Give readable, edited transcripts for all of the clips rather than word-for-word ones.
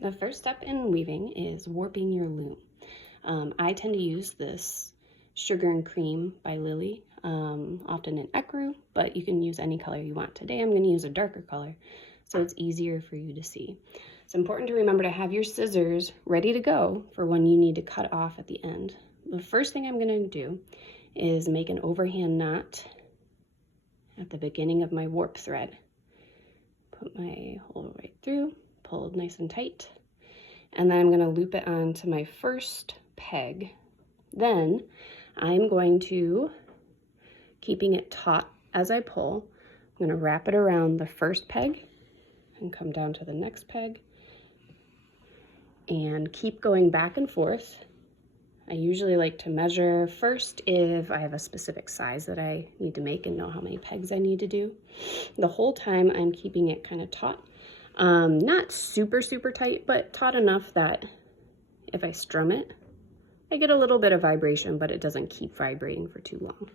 The first step in weaving is warping your loom. I tend to use this Sugar and Cream by Lily, often in ecru, but you can use any color you want. Today I'm going to use a darker color so it's easier for you to see. It's important to remember to have your scissors ready to go for when you need to cut off at the end. The first thing I'm going to do is make an overhand knot at the beginning of my warp thread. Put my hole right through, pull it nice and tight, and then I'm going to loop it onto my first peg. Then I'm going to, keeping it taut as I pull, I'm going to wrap it around the first peg and come down to the next peg and keep going back and forth. I usually like to measure first if I have a specific size that I need to make and know how many pegs I need to do. The whole time I'm keeping it kind of taut. Not super tight, but taut enough that if I strum it, I get a little bit of vibration, but it doesn't keep vibrating for too long.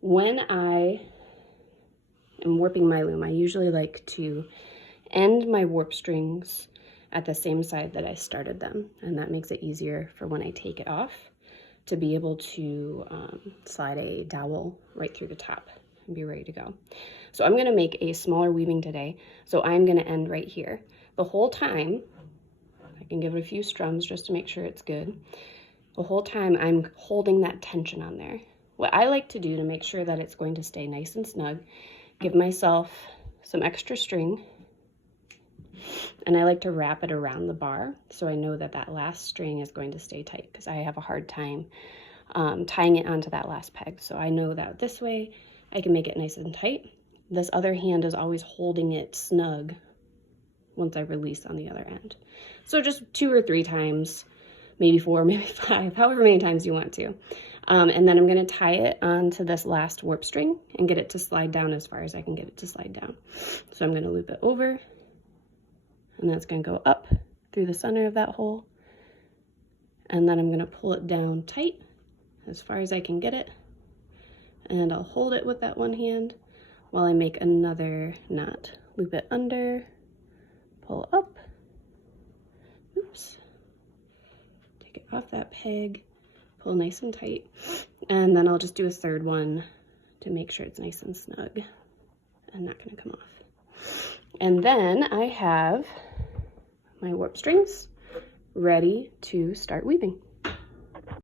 When I am warping my loom, I usually like to end my warp strings at the same side that I started them, and that makes it easier for when I take it off to be able to slide a dowel right through the top and be ready to go. So I'm going to make a smaller weaving today, so I'm going to end right here. The whole time, I can give it a few strums just to make sure it's good. The whole time I'm holding that tension on there. What I like to do to make sure that it's going to stay nice and snug, give myself some extra string, and I like to wrap it around the bar so I know that that last string is going to stay tight, because I have a hard time tying it onto that last peg. So I know that this way I can make it nice and tight. This other hand is always holding it snug once I release on the other end. So just 2 or 3 times, maybe 4, maybe 5, however many times you want to. And then I'm going to tie it onto this last warp string and get it to slide down as far as I can get it to slide down. So I'm going to loop it over, and that's going to go up through the center of that hole. And then I'm going to pull it down tight as far as I can get it. And I'll hold it with that one hand while I make another knot. Loop it under, pull up, oops, take it off that peg, pull nice and tight, and then I'll just do a third one to make sure it's nice and snug and not going to come off. And then I have my warp strings ready to start weaving.